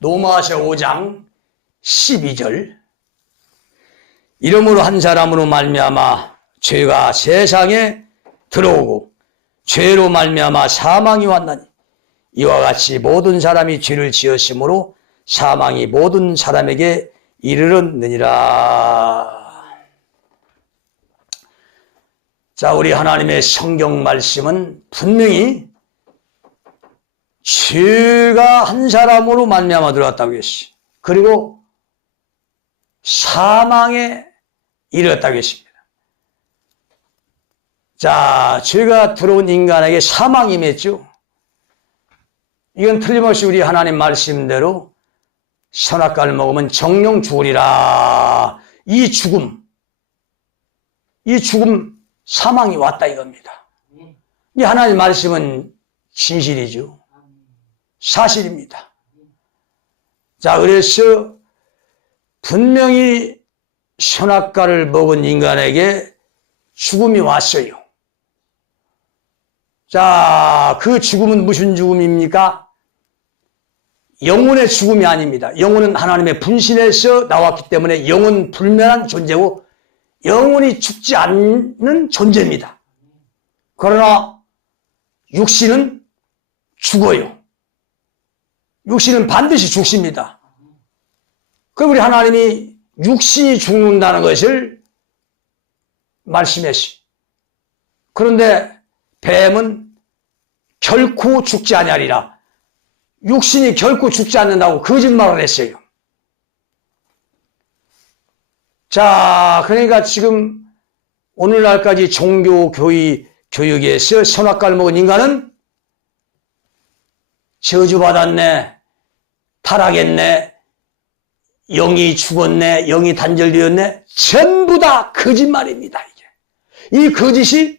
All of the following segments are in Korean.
로마서 5장 12절 이러므로 한 사람으로 말미암아 죄가 세상에 들어오고 죄로 말미암아 사망이 왔나니 이와 같이 모든 사람이 죄를 지었으므로 사망이 모든 사람에게 이르렀느니라. 자, 우리 하나님의 성경 말씀은 분명히 죄가 한 사람으로 말미암아 들어왔다고 했어. 그리고 사망에 이르렀다고 했습니다. 자, 죄가 들어온 인간에게 사망이 임했죠. 이건 틀림없이 우리 하나님 말씀대로 선악과를 먹으면 정령 죽으리라. 이 죽음, 사망이 왔다 이겁니다. 이 하나님 말씀은 진실이죠. 사실입니다. 자, 그래서 분명히 선악과를 먹은 인간에게 죽음이 왔어요. 자, 그 죽음은 무슨 죽음입니까? 영혼의 죽음이 아닙니다. 영혼은 하나님의 분신에서 나왔기 때문에 영혼 불멸한 존재고 영혼이 죽지 않는 존재입니다. 그러나 육신은 죽어요. 육신은 반드시 죽습니다. 그럼 우리 하나님이 육신이 죽는다는 것을 말씀했어요. 그런데 뱀은 결코 죽지 아니하리라. 육신이 결코 죽지 않는다고 거짓말을 했어요. 자, 그러니까 지금 오늘날까지 종교 교육에서 선악과를 먹은 인간은 저주받았네, 타락했네, 영이 죽었네, 영이 단절되었네, 전부 다 거짓말입니다. 이 거짓이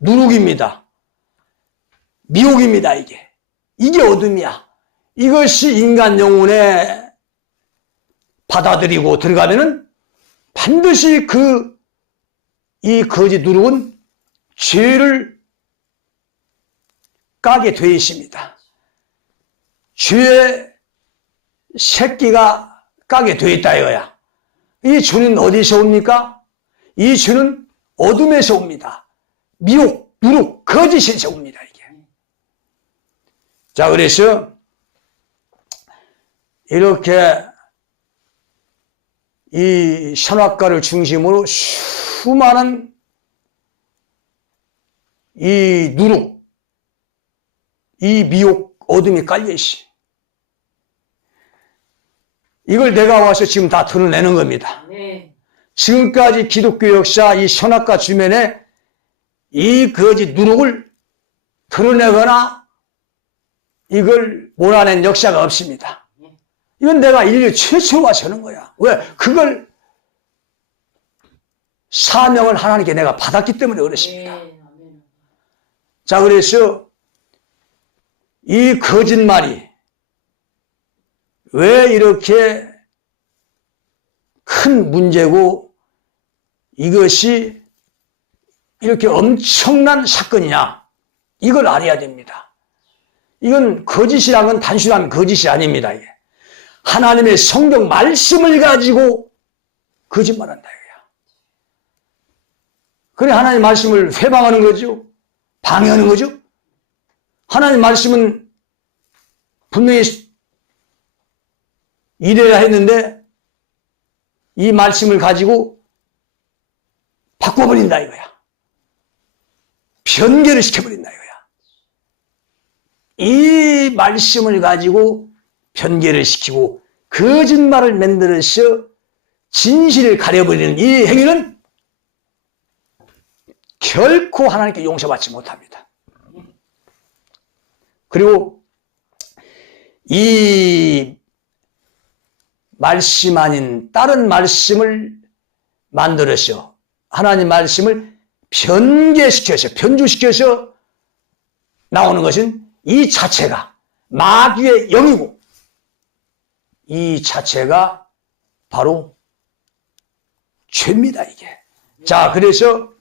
누룩입니다. 미혹입니다. 이게 어둠이야. 이것이 인간 영혼에 받아들이고 들어가면은 반드시 이 거짓 누룩은 죄를 까게 되어 있습니다. 죄의 새끼가 까게 되어 있다 이거야. 이 죄는 어디서 옵니까? 이 죄는 어둠에서 옵니다. 미혹, 누룩, 거짓에서 옵니다. 자, 그래서 이렇게 이 선악과를 중심으로 수많은 이 누룩, 이 미혹, 어둠이 깔려있어. 이걸 내가 와서 지금 다 드러내는 겁니다. 네. 지금까지 기독교 역사 이 선악과 주변에 이 거짓 누룩을 드러내거나 이걸 몰아낸 역사가 없습니다. 이건 내가 인류 최초로 와서 하는 거야. 왜? 그걸 사명을 하나님께 내가 받았기 때문에 그렇습니다. 자, 그래서 이 거짓말이 왜 이렇게 큰 문제고 이것이 이렇게 엄청난 사건이냐, 이걸 알아야 됩니다. 이건 거짓이란 건 단순한 거짓이 아닙니다. 이게. 하나님의 성경 말씀을 가지고 거짓말한다 이거야. 그래, 하나님 말씀을 회방하는 거죠. 방해하는 거죠. 하나님 말씀은 분명히 이래야 했는데 이 말씀을 가지고 바꿔버린다 이거야. 변개를 시켜버린다 이거야. 이 말씀을 가지고 변개를 시키고 거짓말을 만들어서 진실을 가려버리는 이 행위는 결코 하나님께 용서받지 못합니다. 그리고 이 말씀 아닌 다른 말씀을 만들어서 하나님 말씀을 변개시켜서 변주시켜서 나오는 것은 이 자체가 마귀의 영이고 이 자체가 바로 죄입니다, 이게. 자, 그래서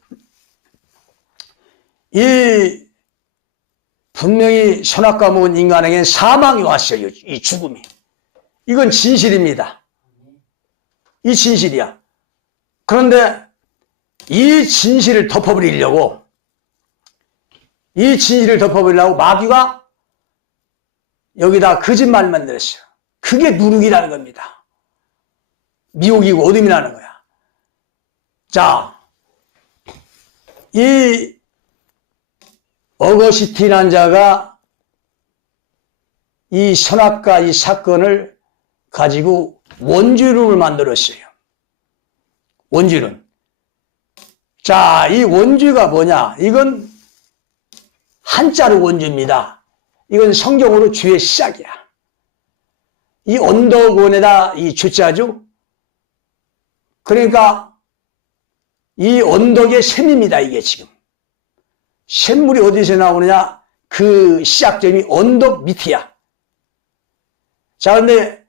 이 분명히 선악과 먹은 인간에게 사망이 왔어요. 이 죽음이. 이건 진실입니다. 이 진실이야. 그런데 이 진실을 덮어버리려고 마귀가 여기다 거짓말 만들었어요. 그게 누룩이라는 겁니다. 미혹이고 어둠이라는 거야. 자, 이 어거스틴이라는 자가 이 선악과 이 사건을 가지고 원죄론을 만들었어요. 원죄론. 자, 이 원죄가 뭐냐? 이건 한자로 원죄입니다. 이건 성경으로 죄의 시작이야. 이 언덕원에다 이 죄자죠. 그러니까 이 언덕의 샘입니다. 이게 지금. 샘물이 어디서 나오느냐? 그 시작점이 언덕 밑이야. 자, 근데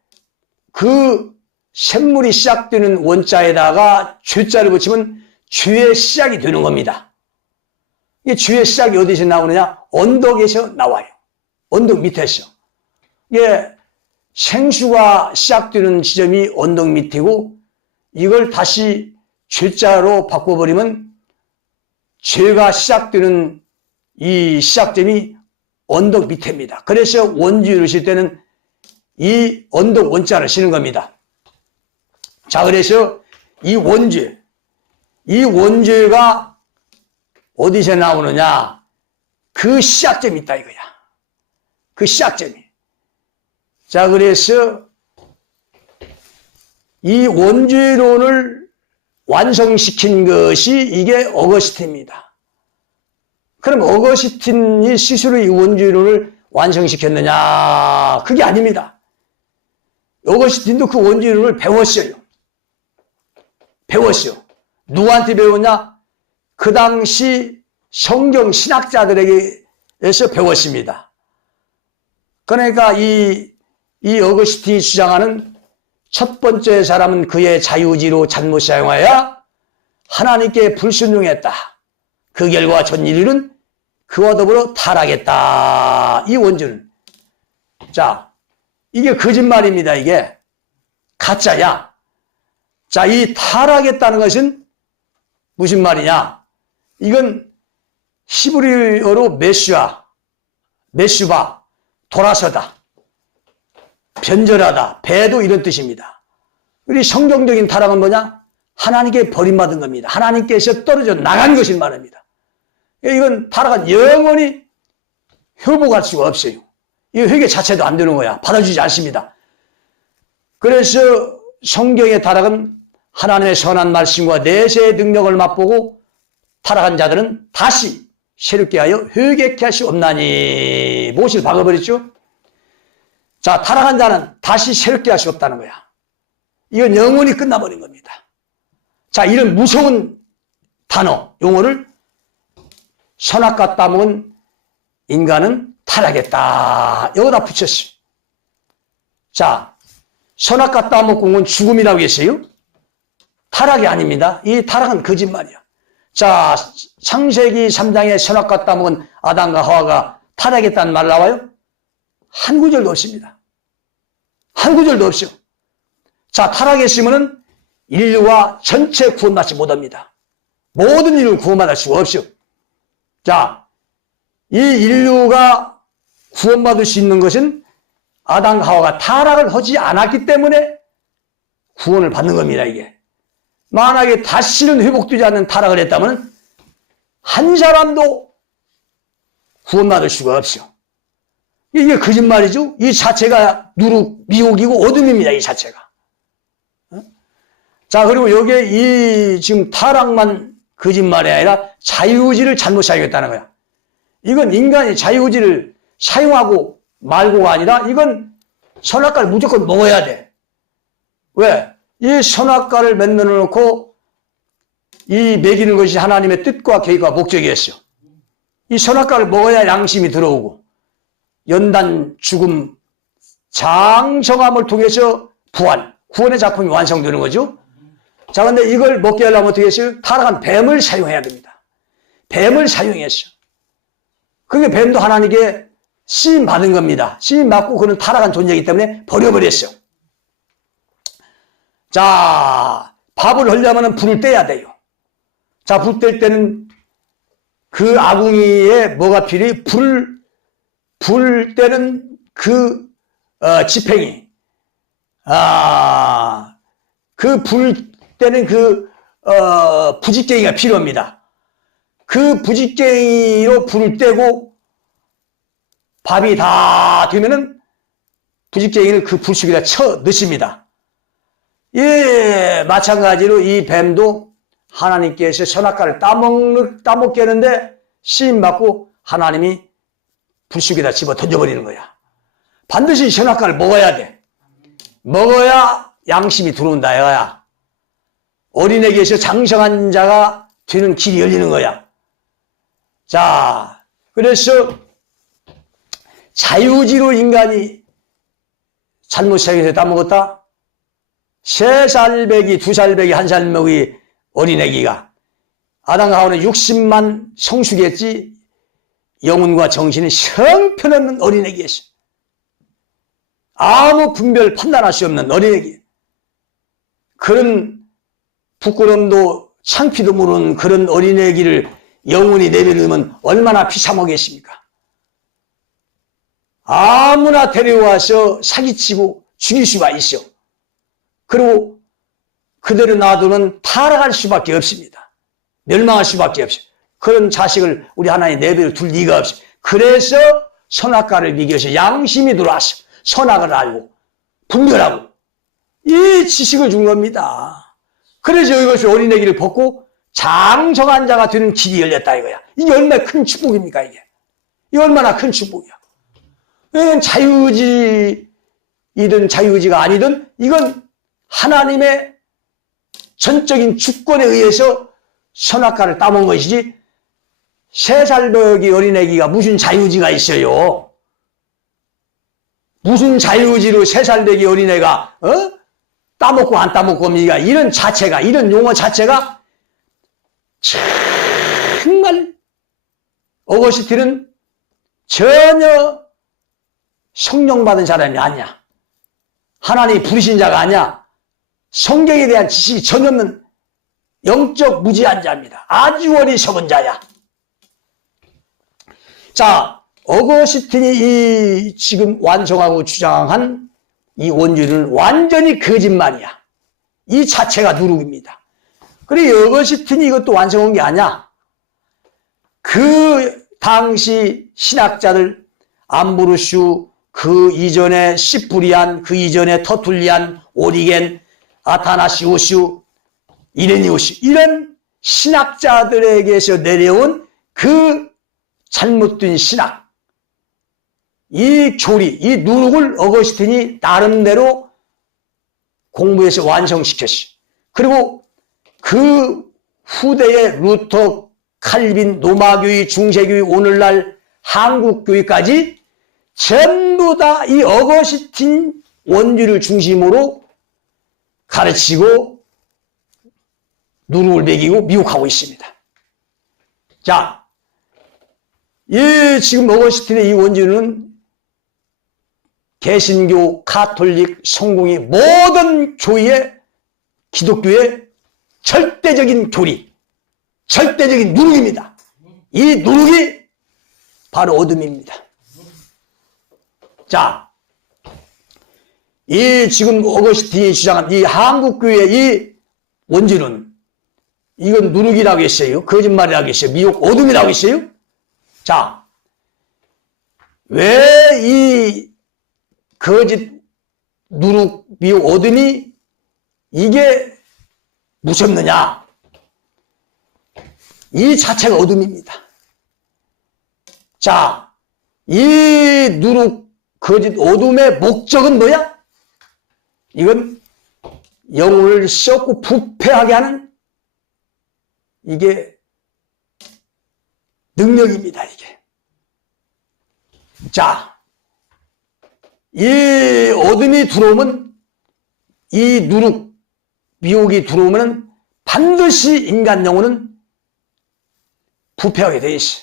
그 샘물이 시작되는 원자에다가 죄자를 붙이면 죄의 시작이 되는 겁니다. 이 죄의 시작이 어디서 나오느냐? 언덕에서 나와요. 언덕 밑에서. 이게 생수가 시작되는 지점이 언덕 밑이고 이걸 다시 죄자로 바꿔버리면 죄가 시작되는 이 시작점이 언덕 밑입니다. 그래서 원죄를 쓸 때는 이 언덕 원자를 쓰는 겁니다. 자, 그래서 이 원죄가 어디서 나오느냐? 그 시작점이 있다 이거야. 그 시작점이. 자, 그래서 이 원죄론을 완성시킨 것이 이게 어거스틴입니다. 그럼 어거스틴이 스스로 이 원죄론을 완성시켰느냐? 그게 아닙니다. 어거스틴도 그 원죄론을 배웠어요. 누구한테 배웠냐? 그 당시 성경 신학자들에게서 배웠습니다. 그러니까 이 어거스틴이 주장하는 첫 번째 사람은 그의 자유의지로 잘못 사용하여 하나님께 불순종했다. 그 결과 전 인류는 그와 더불어 타락했다. 이 원죄는. 자, 이게 거짓말입니다. 이게 가짜야. 자, 이 타락했다는 것은 무슨 말이냐? 이건 히브리어로 메슈바, 돌아서다, 변절하다, 배도 이런 뜻입니다. 우리 성경적인 타락은 뭐냐? 하나님께 버림받은 겁니다. 하나님께서 떨어져 나간 것을 말합니다. 이건 타락은 영원히 회복할 수가 없어요. 이 회개 자체도 안 되는 거야. 받아주지 않습니다. 그래서 성경의 타락은 하나님의 선한 말씀과 내세의 능력을 맛보고 타락한 자들은 다시 새롭게 하여 회개케 할 수 없나니. 못을 박아버렸죠? 자, 타락한 자는 다시 새롭게 할 수 없다는 거야. 이건 영원히 끝나버린 겁니다. 자, 이런 무서운 단어, 용어를 선악과 따먹은 인간은 타락했다. 여기다 붙였어요. 자, 선악과 따먹고 온 건 죽음이라고 했어요? 타락이 아닙니다. 이 타락은 거짓말이야. 자, 창세기 3장에 선악과 따먹은 아담과 하와가 타락했다는 말 나와요? 한 구절도 없습니다. 한 구절도 없어. 자, 타락했으면은 인류가 전체 구원받지 못합니다. 모든 인류를 구원받을 수가 없어. 자, 이 인류가 구원받을 수 있는 것은 아담과 하와가 타락을 하지 않았기 때문에 구원을 받는 겁니다, 이게. 만약에 다시는 회복되지 않는 타락을 했다면 한 사람도 구원받을 수가 없어. 이게 거짓말이죠. 이 자체가 누룩, 미혹이고 어둠입니다. 이 자체가. 자, 그리고 여기에 이 지금 타락만 거짓말이 아니라 자유의지를 잘못 사용했다는 거야. 이건 인간이 자유의지를 사용하고 말고가 아니라 이건 선악과를 무조건 먹어야 돼. 왜? 이 선악과를 만들어 놓고 이 먹이는 것이 하나님의 뜻과 계획과 목적이었어. 이 선악과를 먹어야 양심이 들어오고 연단, 죽음, 장성함을 통해서 구원의 작품이 완성되는 거죠. 자, 근데 이걸 먹게 하려면 어떻게 했어요? 타락한 뱀을 사용해야 됩니다. 뱀을 사용했어. 그게 뱀도 하나님께 쓰임 받은 겁니다. 쓰임 받고 그는 타락한 존재이기 때문에 버려버렸어. 자, 밥을 하려면 불을 떼야 돼요. 자, 불 뗄 때는 그 아궁이에 뭐가 필요해? 불 때는 그 지팽이, 그 불 때는 그 부직갱이가 필요합니다. 그 부직갱이로 불을 떼고 밥이 다 되면은 부직갱이를 그 불 속에다 쳐 넣습니다. 예, 마찬가지로 이 뱀도 하나님께서 선악과를 따먹게 하는데 쓰임받고 하나님이 불 속에다 집어 던져버리는 거야. 반드시 선악과를 먹어야 돼. 먹어야 양심이 들어온다 이거야. 어린애에게서 장성한 자가 되는 길이 열리는 거야. 자, 그래서 자유지로 인간이 잘못 생겨서 따먹었다. 3살배기, 2살배기, 1살먹이 어린애기가 아담과 하와는 60만 성숙했지 영혼과 정신은 형편없는 어린애기였어. 아무 분별 판단할 수 없는 어린애기. 그런 부끄럼도 창피도 모르는 그런 어린애기를 영혼이 내버리면 얼마나 비참하겠습니까? 아무나 데려와서 사기치고 죽일 수가 있어. 그리고 그대로 놔두면 타락할 수밖에 없습니다. 멸망할 수밖에 없어. 그런 자식을 우리 하나님 내버려 둘 리가 없어. 그래서 선악과를 미겨서 양심이 들어왔어. 선악을 알고 분별하고 이 지식을 준 겁니다. 그래서 이것이 어린애기를 벗고 장성한 자가 되는 길이 열렸다 이거야. 이게 얼마나 큰 축복입니까 이게. 이게 얼마나 큰 축복이야. 이건 자유의지이든 자유의지가 아니든 이건 하나님의 전적인 주권에 의해서 선악과를 따먹은 것이지 3살배기 어린애기가 무슨 자유의지가 있어요. 무슨 자유의지로 3살배기 어린애가 따먹고 안 따먹고 합니까? 이런 자체가, 이런 용어 자체가 정말 어거스틴은 전혀 성령받은 사람이 아니야. 하나님이 부르신 자가 아니야. 성경에 대한 지식이 전혀 없는 영적 무지한 자입니다. 아주 어리석은 자야. 자, 어거스틴이 이 지금 완성하고 주장한 이 원죄는 완전히 거짓말이야. 이 자체가 누룩입니다. 그리고 어거스틴이 이것도 완성한 게 아니야. 그 당시 신학자들 암브로슈, 그 이전에 시프리안, 그 이전에 터툴리안, 오리겐, 아타나시오스, 이레니오스 이런 신학자들에게서 내려온 그 잘못된 신학, 이 교리, 이 누룩을 어거스틴이 나름대로 공부해서 완성시켰어. 그리고 그 후대의 루터, 칼빈, 로마교회, 중세교회, 오늘날 한국교회까지 전부 다 이 어거스틴 원리를 중심으로 가르치고 누룩을 먹이고 미혹하고 있습니다. 자, 이 지금 어거스틴의 이 원리는 개신교, 가톨릭, 성공이 모든 교회의 기독교의 절대적인 교리, 절대적인 누룩입니다. 이 누룩이 바로 어둠입니다. 자, 이 지금 어거스틴이 주장한 이 한국교회의 이 원죄는 이건 누룩이라고 했어요. 거짓말이라고 했어요. 미혹, 어둠이라고 했어요. 자, 왜 이 거짓, 누룩, 미혹, 어둠이 이게 무섭느냐? 이 자체가 어둠입니다. 자, 이 누룩, 거짓, 어둠의 목적은 뭐야? 이건 영혼을 썩고 부패하게 하는 이게 능력입니다, 이게. 자, 이 어둠이 들어오면, 이 누룩, 미혹이 들어오면 반드시 인간 영혼은 부패하게 돼 있어.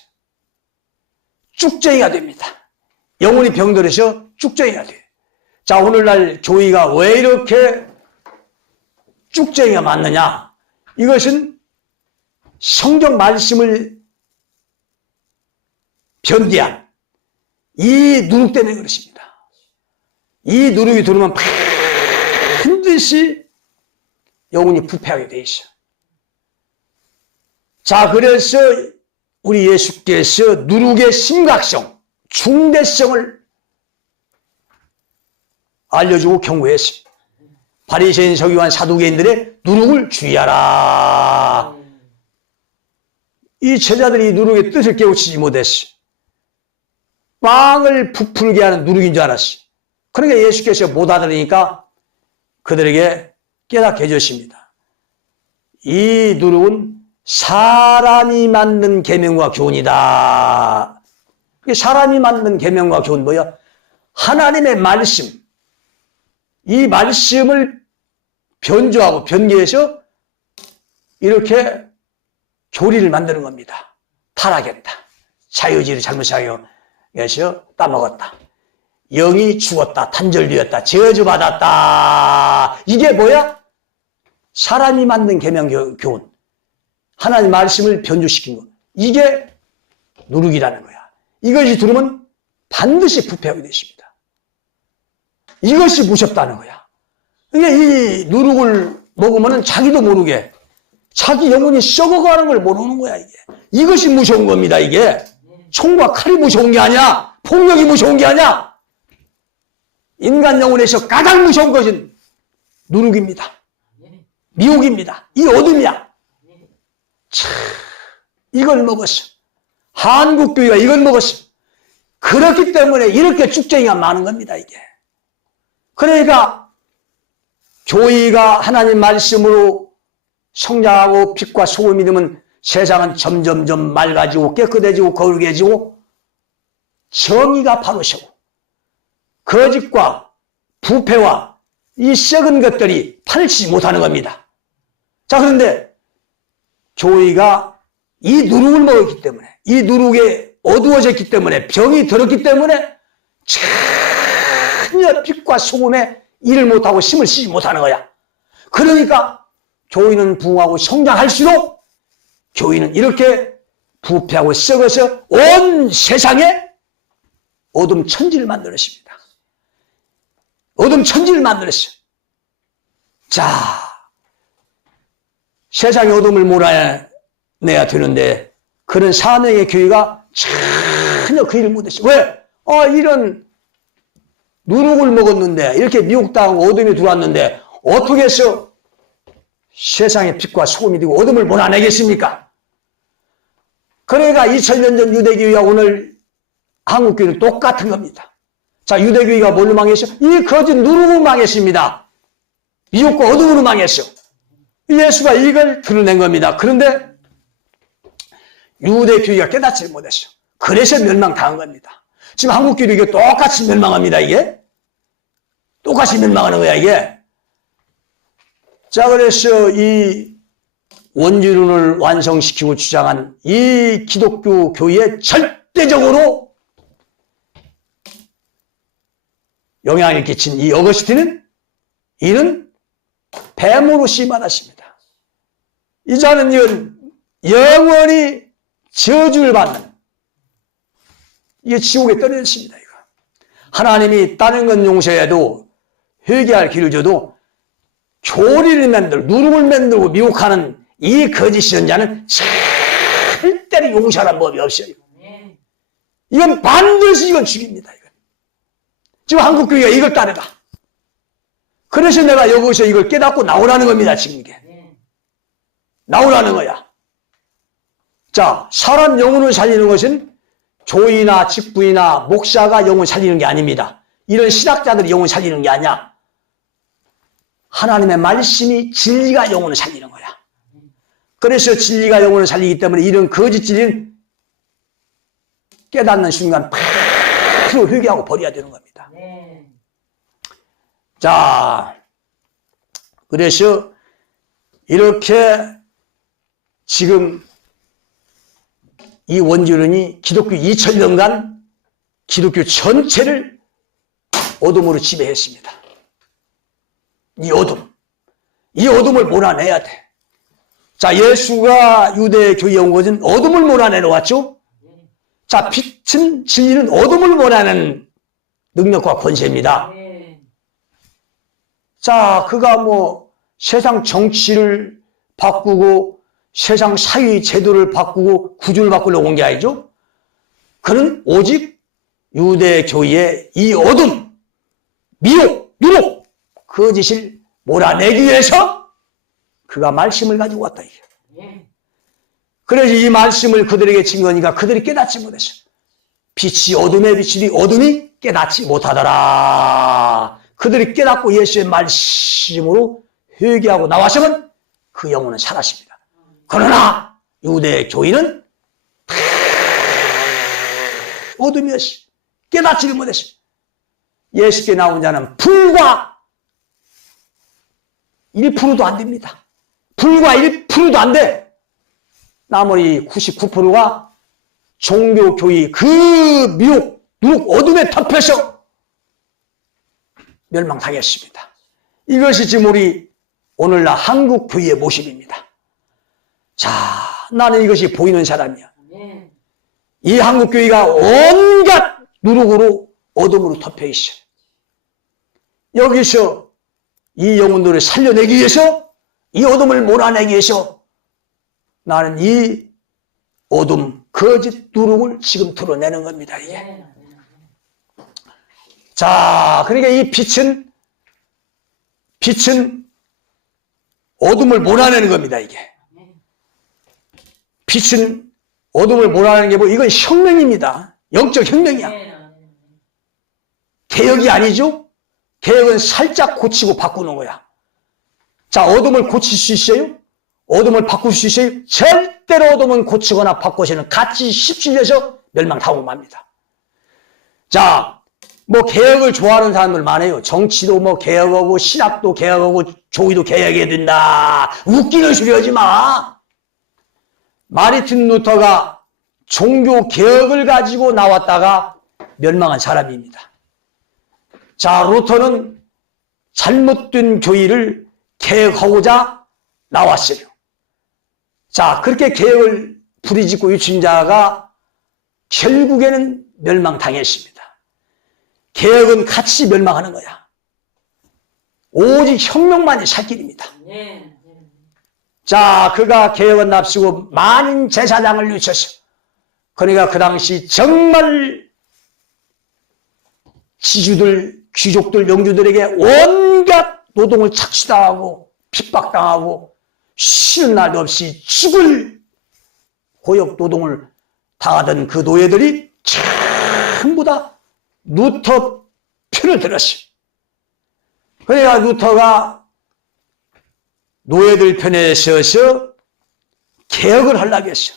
쭉쟁이가 됩니다. 영혼이 병들어서 쭉쟁이가 돼요. 자, 오늘날 교회가 왜 이렇게 쭉쟁이가 많느냐? 이것은 성경 말씀을 변기한 이 누룩 때문에 그렇습니다. 이 누룩이 들어오면 반드시 영혼이 부패하게 돼 있어. 자, 그래서 우리 예수께서 누룩의 심각성, 중대성을 알려주고 경고했습니다. 바리새인, 서기관, 사두개인들의 누룩을 주의하라. 이 제자들이 누룩의 뜻을 깨우치지 못했어. 빵을 부풀게 하는 누룩인 줄 알았어. 그러니까 예수께서 못 알아들으니까 그들에게 깨닫게 해주십니다. 이 누룩은 사람이 만든 계명과 교훈이다. 사람이 만든 계명과 교훈 뭐야? 하나님의 말씀. 이 말씀을 변조하고 변개해서 이렇게 교리를 만드는 겁니다. 타락했다. 자유지를 잘못 사용해서 따먹었다. 영이 죽었다. 단절되었다. 저주받았다. 이게 뭐야? 사람이 만든 계명 교훈. 하나님 말씀을 변조시킨 것. 이게 누룩이라는 거야. 이것이 들으면 반드시 부패하게 되십니다. 이것이 무섭다는 거야. 그러니까 이 누룩을 먹으면 자기도 모르게 자기 영혼이 썩어가는 걸 모르는 거야, 이게. 이것이 무서운 겁니다, 이게. 총과 칼이 무서운 게 아니야. 폭력이 무서운 게 아니야. 인간 영혼에서 가장 무서운 것은 누룩입니다. 미혹입니다. 이 어둠이야. 참, 이걸 먹었어. 한국교회가 이걸 먹었어. 그렇기 때문에 이렇게 쭉쟁이가 많은 겁니다, 이게. 그러니까 교회가 하나님 말씀으로 성장하고 빛과 소금이 되면 세상은 점점점 맑아지고 깨끗해지고 거룩해지고 정의가 바로 서고 거짓과 부패와 이 썩은 것들이 판치지 못하는 겁니다. 자, 그런데 교회가 이 누룩을 먹었기 때문에 이 누룩에 어두워졌기 때문에 병이 들었기 때문에 전혀 빛과 소금에 일을 못하고 힘을 쓰지 못하는 거야. 그러니까 교회는 부흥하고 성장할수록 교회는 이렇게 부패하고 썩어서 온 세상에 어둠 천지를 만들었습니다. 어둠 천지를 만들었어요. 자, 세상의 어둠을 몰아내야 되는데 그런 사명의 교회가 전혀 그 일을 못했어요. 왜? 이런 누룩을 먹었는데 이렇게 미혹당하고 어둠이 들어왔는데 어떻게 해서 세상의 빛과 소금이 되고 어둠을 몰아내겠습니까? 그러니까 2000년 전 유대교회와 오늘 한국교회는 똑같은 겁니다. 자, 유대교회가 뭘로 망했어? 이 거짓 누룩으로 망했습니다. 미혹과 어둠으로 망했어. 예수가 이걸 드러낸 겁니다. 그런데 유대교회가 깨닫지 못했어. 그래서 멸망당한 겁니다. 지금 한국교회도 이게 똑같이 멸망합니다, 이게. 똑같이 멸망하는 거야, 이게. 자, 그래서 이 원죄론을 완성시키고 주장한 이 기독교 교회에 절대적으로 영향을 끼친 이 어거스틴은 이는 뱀으로 심하다십니다. 이 자는 영원히 저주를 받는 이게 지옥에 떨어졌습니다. 이거. 하나님이 다른 건 용서해도 회개할 길을 줘도 교리를 만들고 누룩을 만들고 미혹하는 이 거짓 선자는 절대로 용서하는 법이 없어요. 이건 반드시 이건 죽입니다. 이건. 지금 한국교회가 이걸 따르다. 그래서 내가 여기서 이걸 깨닫고 나오라는 겁니다. 지금 이게. 나오라는 거야. 자, 사람 영혼을 살리는 것은 교인이나 직부이나 목사가 영혼 살리는 게 아닙니다. 이런 신학자들이 영혼 살리는 게 아니야. 하나님의 말씀이 진리가 영혼을 살리는 거야. 그래서 진리가 영혼을 살리기 때문에 이런 거짓 진리는 깨닫는 순간 바로 회개하고 버려야 되는 겁니다. 자, 그래서 이렇게 지금 이 원주론이 기독교 2000년간 기독교 전체를 어둠으로 지배했습니다. 이 어둠을 몰아내야 돼. 자, 예수가 유대 교회에 온 것은 어둠을 몰아내러 왔죠. 자, 빛은 진리는 어둠을 몰아내는 능력과 권세입니다. 자, 그가 뭐 세상 정치를 바꾸고 세상 사회 제도를 바꾸고 구조를 바꾸려고 온 게 아니죠. 그는 오직 유대 교회의 이 어둠, 미혹, 유혹, 거짓을 몰아내기 위해서 그가 말씀을 가지고 왔다. 그래서 이 말씀을 그들에게 증거하니까 그들이 깨닫지 못했어. 빛이 어둠에 비치니 어둠이 깨닫지 못하더라. 그들이 깨닫고 예수의 말씀으로 회개하고 나왔으면 그 영혼은 살았습니다. 그러나 유대 교인은 어둠이었어. 깨닫지를 못했어. 예수께 나온 자는 불과 1%도 안 됩니다. 불과 1%도 안 돼. 나머지 99%가 종교교의 그 미혹, 누룩, 어둠에 덮여서 멸망당했습니다. 이것이 지금 우리 오늘날 한국교회의 모습입니다. 자, 나는 이것이 보이는 사람이야. 이 한국교회가 온갖 누룩으로 어둠으로 덮여 있어. 여기서 이 영혼들을 살려내기 위해서, 이 어둠을 몰아내기 위해서 나는 이 어둠, 거짓 누룩을 지금 드러내는 겁니다. 이게. 자, 그러니까 이 빛은 어둠을 몰아내는 겁니다. 이게. 빛은 어둠을 몰아내는 게 뭐, 이건 혁명입니다. 영적 혁명이야. 개혁이 아니죠? 개혁은 살짝 고치고 바꾸는 거야. 자, 어둠을 고칠 수 있어요? 어둠을 바꿀 수 있어요? 절대로 어둠은 고치거나 바꾸시는 같이 휩쓸려서 멸망당하고 맙니다. 자, 뭐 개혁을 좋아하는 사람들 많아요. 정치도 뭐 개혁하고 신학도 개혁하고 교회도 개혁해야 된다. 웃기는 소리 하지 마. 마르틴 루터가 종교 개혁을 가지고 나왔다가 멸망한 사람입니다. 자, 루터는 잘못된 교회를 개혁하고자 나왔어요. 자, 그렇게 개혁을 부리짓고 유친 자가 결국에는 멸망당했습니다. 개혁은 같이 멸망하는 거야. 오직 혁명만이 살 길입니다. 자, 그가 개혁은 납치고 많은 제사장을 유쳤어. 그러니까 그 당시 정말 지주들, 귀족들, 영주들에게 온갖 노동을 착취당하고 핍박당하고 쉬는 날도 없이 죽을 고역 노동을 당하던 그 노예들이 전부 다 루터 편을 들었어요. 그러니까 루터가 노예들 편에 서서 개혁을 하려고 했어.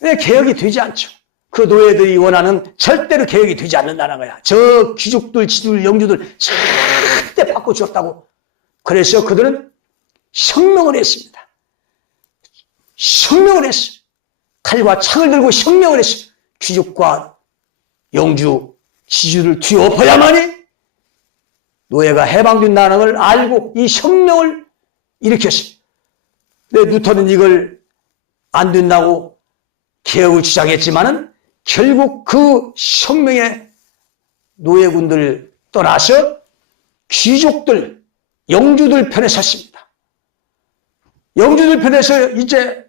왜 개혁이 되지 않죠? 그 노예들이 원하는 절대로 개혁이 되지 않는다는 거야. 저 귀족들, 지주들, 영주들 절대 바꿔주었다고. 그래서 그들은 혁명을 했습니다. 혁명을 했어. 칼과 창을 들고 혁명을 했어. 귀족과 영주, 지주를 뒤엎어야만이 노예가 해방된다는 걸 알고 이 혁명을 일으켰어요. 근데 루터는 이걸 안 된다고 개혁을 주장했지만은 결국 그 혁명의 노예군들 떠나서 귀족들, 영주들 편에 섰습니다. 영주들 편에서 이제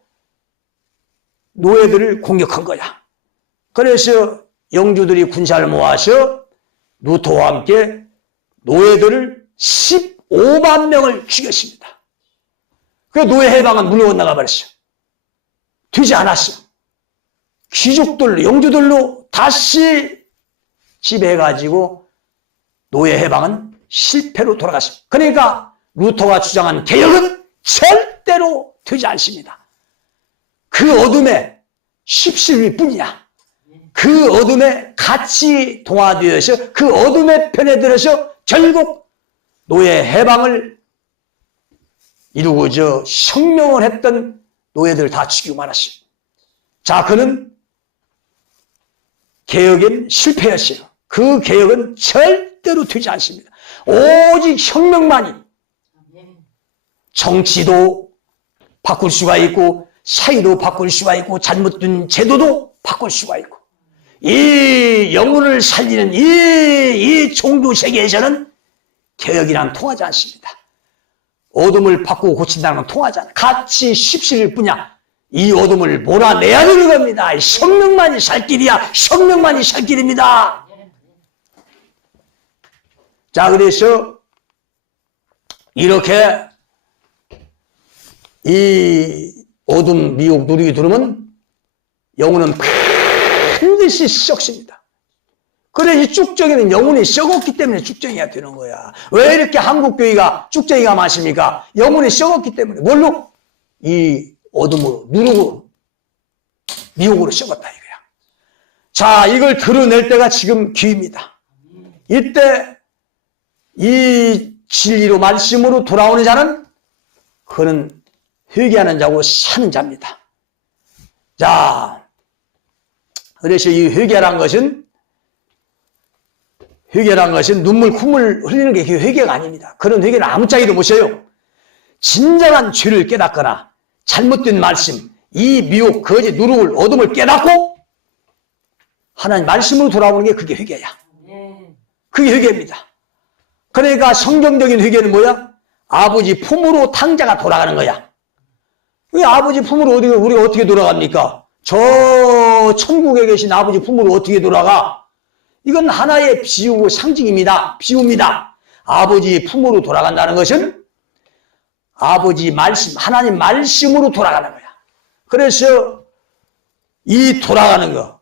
노예들을 공격한 거야. 그래서 영주들이 군사를 모아서 루터와 함께 노예들을 15만 명을 죽였습니다. 그 노예 해방은 물러 나가 버렸어. 되지 않았어. 귀족들, 영주들로 다시 지배해가지고 노예 해방은 실패로 돌아갔습니다. 그러니까 루터가 주장한 개혁은 절대로 되지 않습니다. 그 어둠에 휩쓸릴 뿐이야. 그 어둠에 같이 동화되어서 그 어둠의 편에 들어서 결국 노예 해방을 이루고 혁명을 했던 노예들 다 죽이고 말았어요. 자, 그는 개혁엔 실패했어요. 그 개혁은 절대로 되지 않습니다. 오직 혁명만이 정치도 바꿀 수가 있고 사회도 바꿀 수가 있고 잘못된 제도도 바꿀 수가 있고 이 영혼을 살리는 이 종교 세계에서는 개혁이란 통하지 않습니다. 어둠을 바꾸고 고친다는 건 통하지 않아요. 같이 십시일 뿐이야. 이 어둠을 몰아내야 되는 겁니다. 혁명만이 살 길이야. 혁명만이 살 길입니다. 자, 그래서 이렇게 이 어둠 미혹 누리기 들으면 영혼은 반드시 썩습니다. 그래, 이 쭉정이는 영혼이 썩었기 때문에 쭉정이가 되는 거야. 왜 이렇게 한국교회가 쭉정이가 많습니까? 영혼이 썩었기 때문에. 뭘로? 이 어둠으로, 누르고, 미혹으로 썩었다 이거야. 자, 이걸 드러낼 때가 지금 기회입니다. 이때 이 진리로 말씀으로 돌아오는 자는 그는 회개하는 자고 사는 자입니다. 자, 그래서 이 회개란 것은 눈물 콧물 흘리는 게 회개가 아닙니다. 그런 회개는 아무짝에도 못해요. 진정한 죄를 깨닫거나 잘못된 말씀, 이 미혹, 거짓, 누룩을, 어둠을 깨닫고 하나님 말씀으로 돌아오는 게 그게 회개야. 그게 회개입니다. 그러니까 성경적인 회개는 뭐야? 아버지 품으로 탕자가 돌아가는 거야. 왜 아버지 품으로 우리가 어떻게 돌아갑니까? 저 천국에 계신 아버지 품으로 어떻게 돌아가? 이건 하나의 비유고 상징입니다. 비유입니다. 아버지 품으로 돌아간다는 것은 아버지 말씀, 하나님 말씀으로 돌아가는 거야. 그래서 이 돌아가는 거,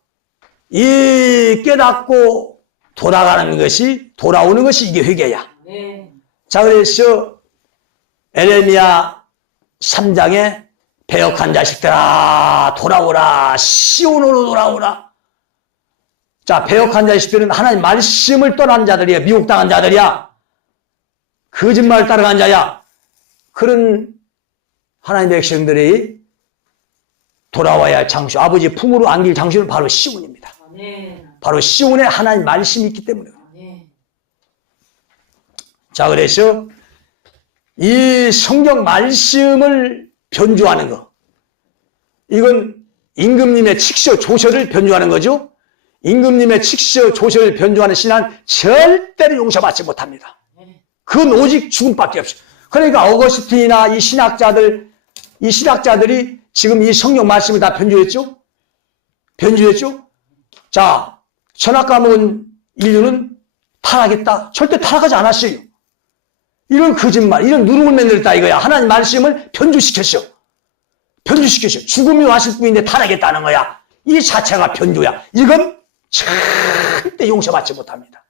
이 깨닫고 돌아가는 것이, 돌아오는 것이 이게 회개야. 네. 자, 그래서 에레미야 3장에 배역한 자식들아 돌아오라, 시온으로 돌아오라. 자, 배역한 자식들은 하나님 말씀을 떠난 자들이야. 미혹당한 자들이야. 거짓말 따라간 자야. 그런 하나님 백성들이 돌아와야 할 장수, 아버지 품으로 안길 장수는 바로 시온입니다. 바로 시온에 하나님 말씀이 있기 때문에. 자, 그래서 이 성경 말씀을 변주하는 거, 이건 임금님의 칙서 조서를 변주하는 거죠. 임금님의 칙서 조서를 변주하는 신앙은 절대로 용서받지 못합니다. 그건 오직 죽음밖에 없어요. 그러니까 어거스틴이나 이 신학자들이 지금 이 성경 말씀을 다 변주했죠. 자, 선악 과목은 인류는 타락했다. 절대 타락하지 않았어요. 이런 거짓말, 이런 누름을 만들었다 이거야. 하나님 말씀을 변주시켰어. 죽음이 왔을 뿐인데 타락했다는 거야. 이 자체가 변주야. 이건 절대 용서받지 못합니다.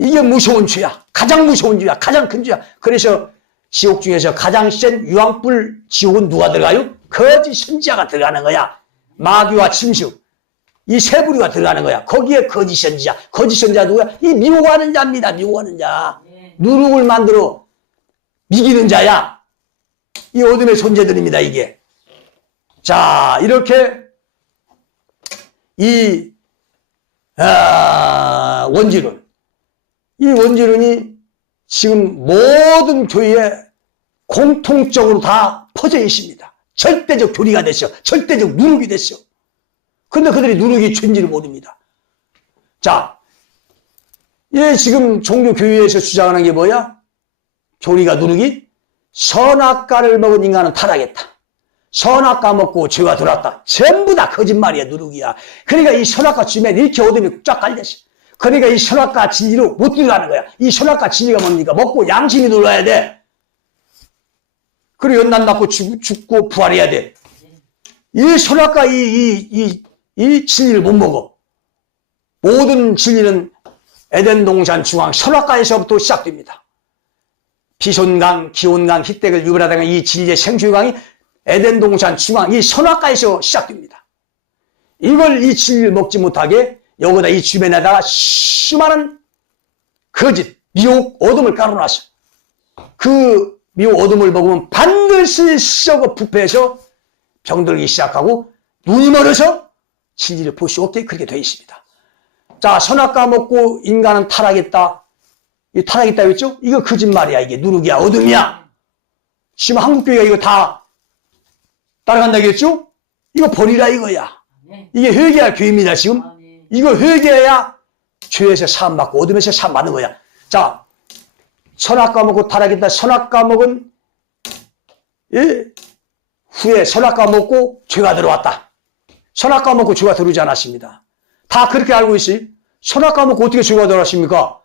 이게 무서운 죄야. 가장 무서운 죄야. 가장 큰 죄야. 그래서 지옥 중에서 가장 센 유황불 지옥은 누가 들어가요? 거짓 선지자가 들어가는 거야. 마귀와 침수, 이 세 부류가 들어가는 거야. 거기에 거짓 선지자. 거짓 선지자 누구야? 이 미혹하는 자입니다. 미혹하는 자. 누룩을 만들어 미기는 자야. 이 어둠의 존재들입니다, 이게. 자, 이렇게 이 원지론, 이 원지론이 지금 모든 교회에 공통적으로 다 퍼져 있습니다. 절대적 교리가 됐어. 절대적 누룩이 됐어. 그런데 그들이 누룩이 죄인지를 모릅니다. 자, 지금 종교교회에서 주장하는 게 뭐야? 교리가 누룩이? 선악과를 먹은 인간은 타락했다. 선악과 먹고 죄가 들어왔다. 전부 다 거짓말이야, 누룩이야. 그러니까 이 선악과 주변에 이렇게 어둠이 쫙 깔렸어. 그러니까 이 선악과 진리로 못 들어가는 거야. 이 선악과 진리가 뭡니까? 먹고 양심이 들어와야 돼. 그리고 연단 받고 죽고 부활해야 돼. 이 선악과 이 진리를 못 먹어. 모든 진리는 에덴 동산 중앙 선악과에서부터 시작됩니다. 비손강, 기온강, 희택을 유발하다가 이 진리의 생수강이 에덴 동산 중앙 이 선악과에서 시작됩니다. 이걸 이 진리를 먹지 못하게 여기다 이 주변에다가 수많은 거짓, 미혹, 어둠을 깔아놨어. 그 미혹, 어둠을 먹으면 반드시 썩어 부패해서 병들기 시작하고 눈이 멀어서 진리를 볼 수 없게 그렇게 되어 있습니다. 자, 선악과 먹고 인간은 타락했다. 이 타락했다 했죠? 이거 거짓말이야. 이게 누룩이야, 어둠이야. 지금 한국교회가 이거 다 따라간다겠죠? 이거 버리라 이거야. 이게 회개할 교회입니다, 지금. 이거 회개해야 죄에서 사함받고 어둠에서 사함받는 거야. 자, 선악과 먹고 타락했다. 선악과 먹은 후에 선악과 먹고 죄가 들어왔다. 선악과 먹고 죄가 들어오지 않았습니다. 다 그렇게 알고 있어요. 선악과 먹고 어떻게 죄가 들어왔습니까?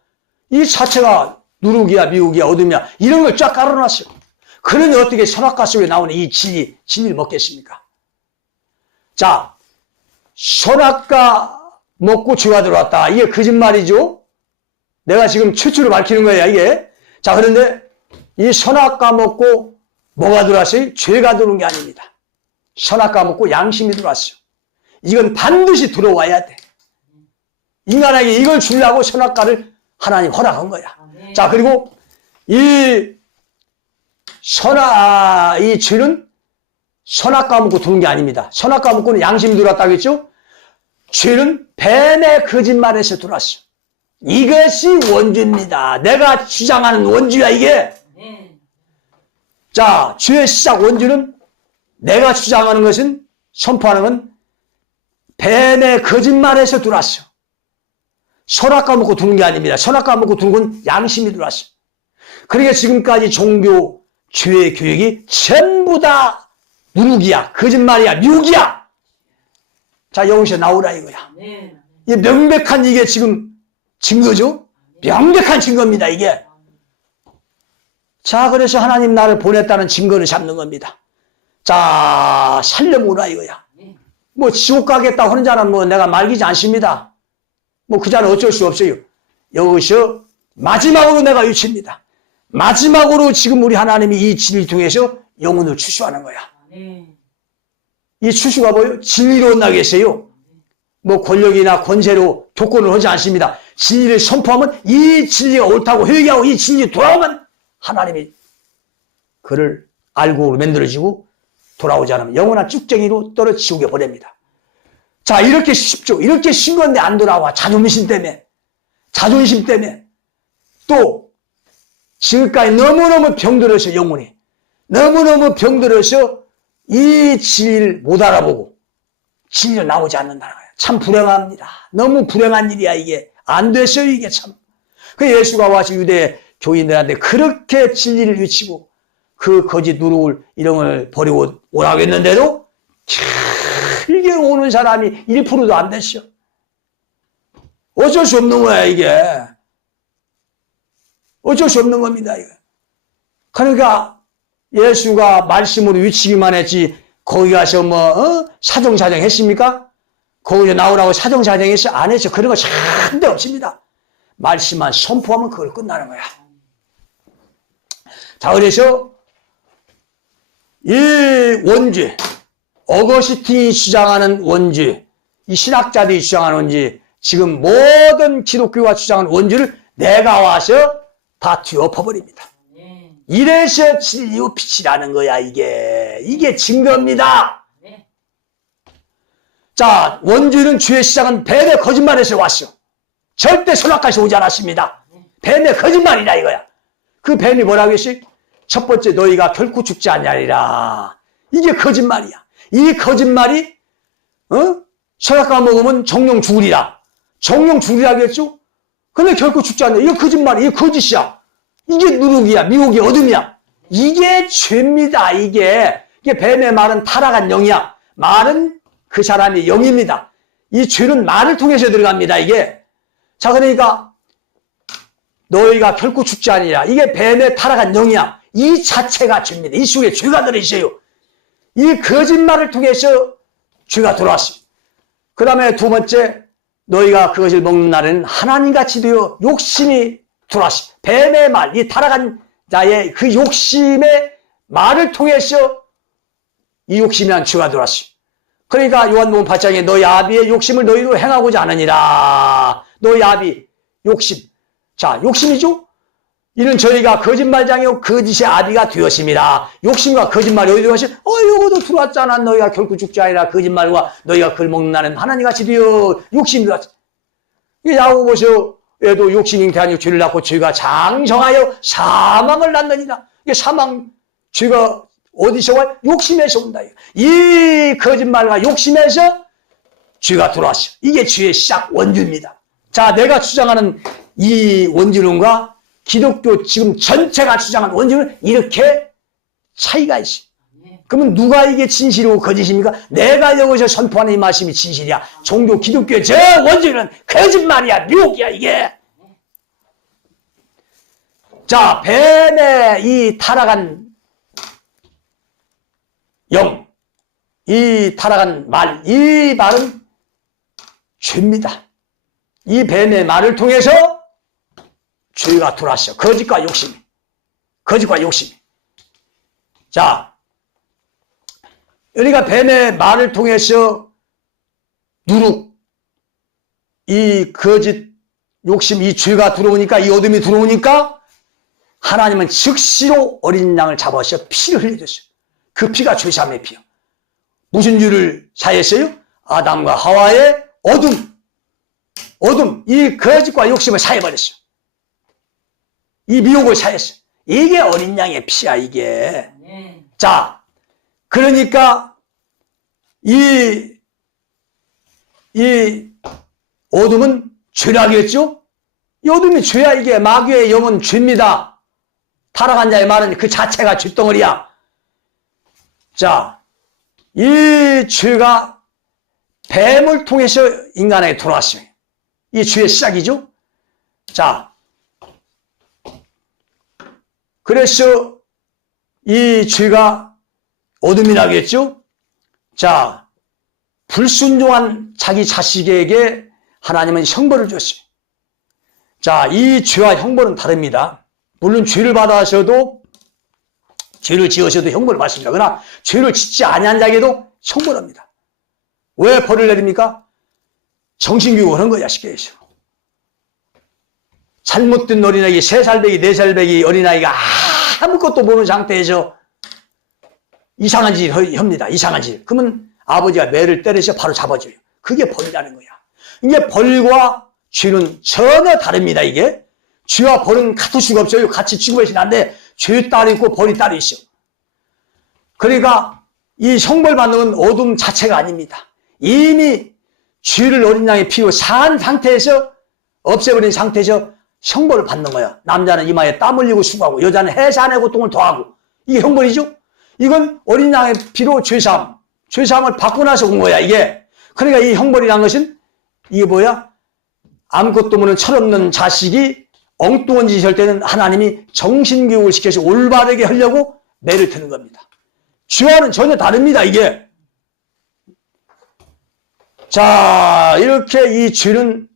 이 자체가 누룩이야, 미혹이야, 어둠이야, 이런 걸 쫙 깔아놨어요. 그러니 어떻게 선악과 속에 나오는 이 진리를 먹겠습니까? 자, 선악과 먹고 죄가 들어왔다. 이게 거짓말이죠? 내가 지금 최초로 밝히는 거야, 이게. 자, 그런데 이 선악과 먹고 뭐가 들어왔어요? 죄가 들어온 게 아닙니다. 선악과 먹고 양심이 들어왔어요. 이건 반드시 들어와야 돼. 인간에게 이걸 주려고 선악과를 하나님 허락한 거야. 자, 그리고 이 죄는 선악과 먹고 들어온 게 아닙니다. 선악과 먹고는 양심이 들어왔다고 했죠? 죄는 뱀의 거짓말에서 들어왔어. 이것이 원죄입니다. 내가 주장하는 원죄야, 이게. 자, 죄의 시작 원죄는 내가 주장하는 것은, 선포하는 건 뱀의 거짓말에서 들어왔어. 선악과 먹고 들어온 게 아닙니다. 선악과 먹고 들어온 건 양심이 들어왔어. 그러니까 지금까지 종교, 죄의 교육이 전부 다 누룩이야, 거짓말이야, 미혹이야. 자, 여기서 나오라 이거야. 이 명백한 이게 지금 증거죠? 명백한 증거입니다, 이게. 자, 그래서 하나님 나를 보냈다는 증거를 잡는 겁니다. 자, 살려보라 이거야. 뭐 지옥 가겠다 하는 자는 뭐 내가 말기지 않습니다. 뭐 그 자는 어쩔 수 없어요. 여기서 마지막으로 내가 외칩니다. 마지막으로 지금 우리 하나님이 이 진리를 통해서 영혼을 추수하는 거야. 이 추수가 뭐예요? 진리로 온다겠어요. 뭐 권력이나 권세로 조건을 하지 않습니다. 진리를 선포하면 이 진리가 옳다고 회개하고 이 진리 돌아오면 하나님이 그를 알고 만들어지고 돌아오지 않으면 영원한 쭉쟁이로 떨어 지옥에 보냅니다. 자, 이렇게 쉽죠. 이렇게 쉬운 건데 안 돌아와. 자존심 때문에. 자존심 때문에. 또 지금까지 너무너무 병들어서 영혼이. 너무너무 병들어서 이 진리를 못 알아보고 진리가 나오지 않는다는 거예요. 참 불행합니다. 너무 불행한 일이야, 이게. 안 됐어요, 이게 참. 그 예수가 와서 유대 교인들한테 그렇게 진리를 외치고 그 거짓 누룩을 이런 걸 버리고 오라고 했는데도 길게 오는 사람이 1%도 안 됐어. 어쩔 수 없는 거야, 이게. 어쩔 수 없는 겁니다, 이거. 그러니까 예수가 말씀으로 외치기만 했지 거기 가서 사정사정 했습니까? 거기서 나오라고 사정사정 했어? 안 했어. 그런 거 절대 없습니다. 말씀만 선포하면 그걸 끝나는 거야. 자, 그래서 이 원죄, 어거스틴이 주장하는 원죄, 이 신학자들이 주장하는 원죄, 지금 모든 기독교가 주장하는 원죄를 내가 와서 다 뒤엎어버립니다. 이래서 진리의 빛이라는 거야, 이게. 이게 증거입니다. 자, 원죄는 죄의 시작은 뱀의 거짓말에서 왔어. 절대 선악과에서 오지 않았습니다. 뱀의 거짓말이라 이거야. 그 뱀이 뭐라고 했어요? 첫 번째, 너희가 결코 죽지 아니하리라. 이게 거짓말이야. 이 거짓말이 선악과 먹으면 정령 죽으리라. 정령 죽으리라 그랬죠? 근데 결코 죽지 않냐. 이게 거짓말이야. 이게 거짓이야. 이게 누룩이야. 미혹이 어둠이야. 이게 죄입니다. 이게 뱀의 말은 타락한 영이야. 말은 그 사람의 영입니다. 이 죄는 말을 통해서 들어갑니다. 이게. 자, 그러니까 너희가 결코 죽지 아니라 이게 뱀의 타락한 영이야. 이 자체가 죄입니다. 이 속에 죄가 들어있어요. 이 거짓말을 통해서 죄가 들어왔습니다. 그 다음에 두 번째, 너희가 그것을 먹는 날에는 하나님같이 되어 욕심이 들어왔습니다. 뱀의 말, 이 타락한 자의 그 욕심의 말을 통해서 이 욕심이란 죄가 들어왔습니다. 그러니까 요한복음 8장에 너희 아비의 욕심을 너희도 행하고자 하느니라. 너희 아비 욕심. 자, 욕심이죠? 이는 저희가 거짓말장이요 거짓의 아비가 되었습니다. 욕심과 거짓말이 어디 들어가시? 요거도 들어왔잖아. 너희가 결코 죽지 아니라 거짓말과 너희가 그걸 먹는 날은 하나님같이 되어 욕심이 들어왔지. 야고보 보세요. 얘도 욕심 잉태하니 죄를 낳고 죄가 장성하여 사망을 낳느니라. 이게 사망, 죄가 어디서 와요? 욕심에서 온다. 이 거짓말과 욕심에서 죄가 들어왔어. 이게 죄의 시작 원주입니다. 자, 내가 주장하는 이 원주론과 기독교 지금 전체가 주장하는 원주는 이렇게 차이가 있어. 그러면 누가 이게 진실이고 거짓입니까? 내가 여기서 선포하는 이 말씀이 진실이야. 종교 기독교의 저 원주는 거짓말이야. 묘기야 이게. 자, 뱀의 이 타락한 영, 이 타락한 말, 이 말은 죄입니다. 이 뱀의 말을 통해서 죄가 들어왔어. 거짓과 욕심이. 거짓과 욕심이. 자, 우리가 뱀의 말을 통해서 누룩, 이 거짓, 욕심, 이 죄가 들어오니까, 이 어둠이 들어오니까 하나님은 즉시로 어린 양을 잡아서 피를 흘려줬어요. 그 피가 죄사함의 피요. 무슨 죄를 사했어요? 아담과 하와의 어둠, 이 거짓과 욕심을 사해버렸어요. 이 미혹을 사했어요. 이게 어린 양의 피야, 이게. 자, 그러니까 이 어둠은 죄라겠죠? 이 어둠이 죄야, 이게. 마귀의 영은 죄입니다. 타락한 자의 말은 그 자체가 죄덩어리야. 자, 이 죄가 뱀을 통해서 인간에게 들어왔어요. 이 죄의 시작이죠? 자, 그래서 이 죄가 어둠이라겠죠? 자, 불순종한 자기 자식에게 하나님은 형벌을 줬어요. 자, 이 죄와 형벌은 다릅니다. 물론 죄를 받아서도, 죄를 지어서도 형벌을 받습니다. 그러나 죄를 짓지 아니한 자에게도 형벌합니다. 왜 벌을 내립니까? 정신교육을 한 거야, 쉽게 해서. 잘못된 어린아이, 3살배기, 4살배기 어린아이가 아무것도 모르는 상태에서 이상한 짓을 합니다. 이상한 짓. 그러면 아버지가 매를 때려서 바로 잡아줘요. 그게 벌이라는 거야. 이게 벌과 죄는 전혀 다릅니다, 이게. 죄와 벌은 같을 수가 없어요. 같이 취급해서는 안 돼. 죄 따로 있고 벌이 따로 있어. 그러니까 이 형벌 받는 건 어둠 자체가 아닙니다. 이미 죄를 어린 양의 피로 사한 상태에서, 없애버린 상태에서 형벌을 받는 거야. 남자는 이마에 땀 흘리고 수고하고, 여자는 해산의 고통을 더하고. 이게 형벌이죠? 이건 어린 양의 피로 죄사함을 받고 나서 온 거야, 이게. 그러니까 이 형벌이란 것은, 이게 뭐야? 아무것도 모르는 철없는 자식이 엉뚱한 짓을 할 때는 하나님이 정신교육을 시켜서 올바르게 하려고 매를 트는 겁니다. 죄와는 전혀 다릅니다, 이게. 자, 이렇게 이 죄는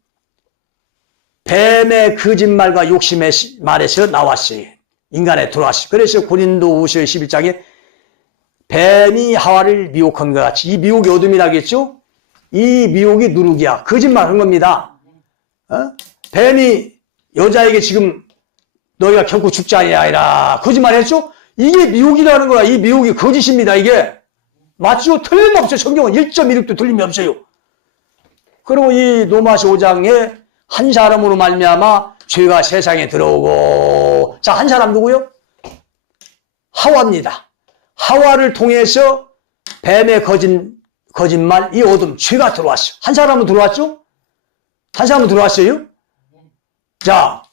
뱀의 거짓말과 욕심의 말에서 나왔어요. 인간에 들어왔어요. 그래서 고린도후서 11장에 뱀이 하와를 미혹한 것 같이, 이 미혹이 어둠이라겠죠? 이 미혹이 누룩이야. 거짓말 한 겁니다. 뱀이 여자에게 지금 너희가 결코 죽지 아니하리라 거짓말 했죠? 이게 미혹이라는 거야. 이 미혹이 거짓입니다, 이게. 맞죠? 틀림없어요. 성경은 1.16도 틀림이 없어요. 그리고 이 로마서 5장에 한 사람으로 말미암아 죄가 세상에 들어오고, 자, 한 사람 누구요? 하와입니다. 하와를 통해서 뱀의 거짓말, 이 어둠, 죄가 들어왔어. 한 사람은 들어왔죠? 한 사람은 들어왔어요? 자,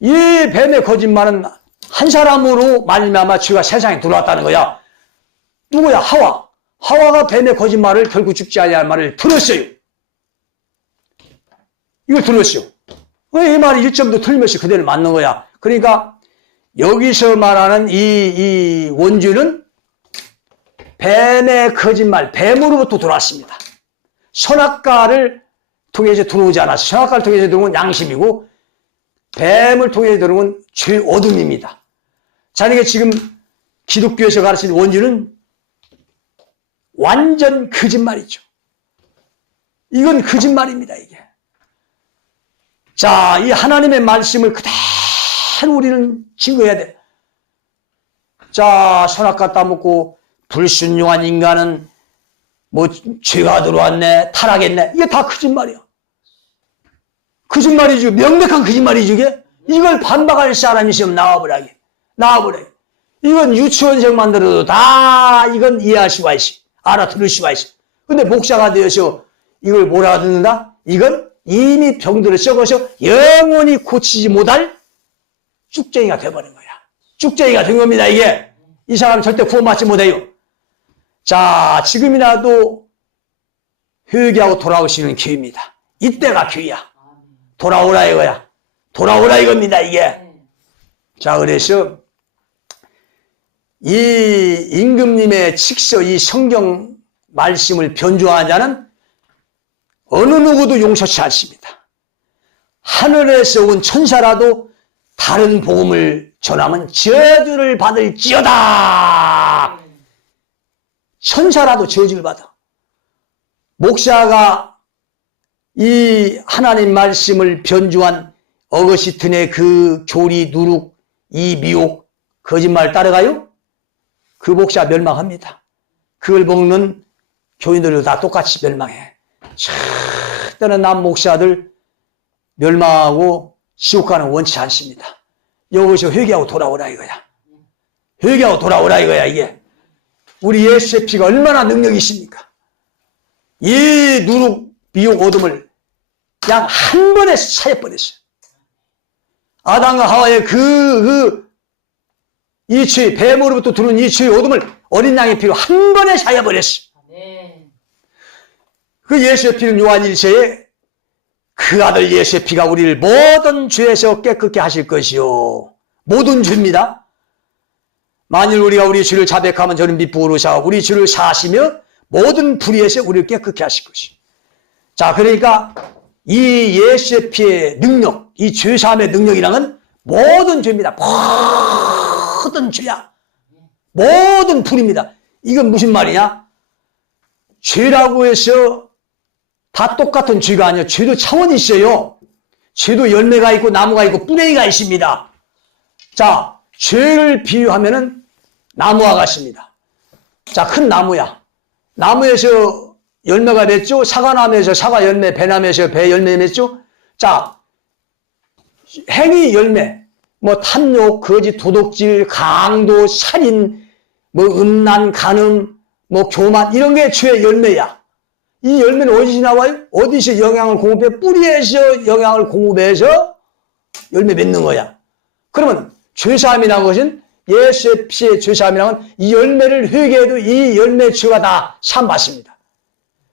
이 뱀의 거짓말은 한 사람으로 말미암아 죄가 세상에 들어왔다는 거야. 누구야? 하와. 하와가 뱀의 거짓말을 결국 죽지 아니할 말을 들었어요. 이걸 들었어요. 이 말이 1점도 틀림없이 그대로 맞는 거야. 그러니까 여기서 말하는 이 원죄는 뱀의 거짓말, 뱀으로부터 들어왔습니다. 선악과를 통해서 들어오지 않았어요. 선악과를 통해서 들어온 건 양심이고, 뱀을 통해서 들어온 건 죄 어둠입니다. 자, 이게 지금 기독교에서 가르치는 원죄는 완전 거짓말이죠. 이건 거짓말입니다, 이게. 자, 이 하나님의 말씀을 잘 우리는 증거해야 돼. 자, 선악과 따먹고 불순종한 인간은 뭐 죄가 들어왔네, 타락했네. 이게 다 거짓말이야. 거짓말이죠. 명백한 거짓말이죠. 이걸 반박할 사람이 있으면 나와보라게. 나와보라게. 이건 유치원생 만들어도 다 이건 이해할 수가 있어. 알아들을 수가 있어. 근데 목사가 되어서 이걸 뭐라 듣는다? 이건 이미 병들어 썩어서 영원히 고치지 못할 쭉쟁이가 돼버린 거야. 쭉쟁이가 된 겁니다, 이게. 이 사람 절대 구원받지 못해요. 자, 지금이라도 회개하고 돌아오시는 기회입니다. 이때가 기회야. 돌아오라 이거야. 돌아오라 이겁니다, 이게. 자, 그래서 이 임금님의 칙서, 이 성경 말씀을 변조한 자는 어느 누구도 용서치 않습니다. 하늘에서 온 천사라도 다른 복음을 전하면 저주를 받을지어다. 천사라도 저주를 받아. 목사가 이 하나님 말씀을 변주한 어거시튼의 그 교리, 누룩, 이 미혹, 거짓말 따라가요? 그 목사 멸망합니다. 그걸 먹는 교인들도 다 똑같이 멸망해. 절대로 남 목사들 멸망하고 지옥 가는 원치 않습니다. 여기서 회개하고 돌아오라 이거야. 회개하고 돌아오라 이거야, 이게. 우리 예수의 피가 얼마나 능력이 있습니까? 이 누룩, 미혹, 어둠을 그냥 한 번에 사해버렸어요. 아담과 하와의 이 죄, 뱀으로부터 들어온 이 죄의 어둠을 어린 양의 피로 한 번에 사해버렸어요. 그 예수의 피는 요한 1세에 그 아들 예수의 피가 우리를 모든 죄에서 깨끗게 하실 것이요. 모든 죄입니다. 만일 우리가 우리 죄를 자백하면 저는 미쁘고 사 우리 죄를 사하시며 모든 불의에서 우리를 깨끗게 하실 것이요. 자, 그러니까 이 예수의 피의 능력, 이 죄사함의 능력이라는 모든 죄입니다. 모든 죄야. 모든 불입니다. 이건 무슨 말이냐? 죄라고 해서 다 똑같은 죄가 아니에요. 죄도 차원이 있어요. 죄도 열매가 있고 나무가 있고 뿌레기가 있습니다. 자, 죄를 비유하면은 나무와 같습니다. 자, 큰 나무야. 나무에서 열매가 맺죠? 사과나무에서 사과 열매, 배나무에서 배 열매 맺죠? 자, 행위 열매, 뭐 탐욕, 거짓, 도둑질, 강도, 살인, 뭐 음란, 간음, 뭐 교만, 이런 게 죄의 열매야. 이 열매는 어디서 나와요? 어디서 영양을 공급해? 뿌리에서 영양을 공급해서 열매 맺는 거야. 그러면 죄사함이라는 것은 예수의 피의 죄사함이라는 건 이 열매를 회개해도 이 열매 죄가 다 사함받습니다.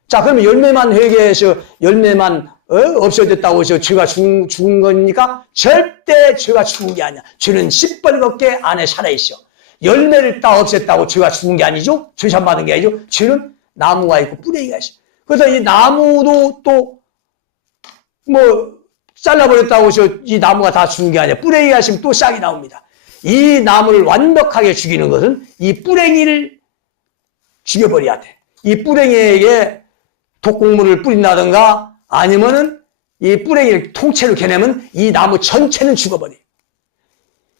자, 그러면 열매만 회개해서 열매만 없어졌다고 해서 죄가 죽은 거니까 절대 죄가 죽은 게 아니야. 죄는 시뻘겋게 안에 살아있어. 열매를 다 없앴다고 죄가 죽은 게 아니죠. 죄 사함받은 게 아니죠. 죄는 나무가 있고 뿌레기가 있어. 그래서 이 나무도 또 뭐 잘라버렸다고 해서 이 나무가 다 죽은 게 아니야. 뿌레기가 있으면 또 싹이 나옵니다. 이 나무를 완벽하게 죽이는 것은 이 뿌랭이를 죽여버려야 돼. 이 뿌랭이에게 독곡물을 뿌린다든가 아니면은 이 뿌랭이를 통째로 캐내면 이 나무 전체는 죽어버려.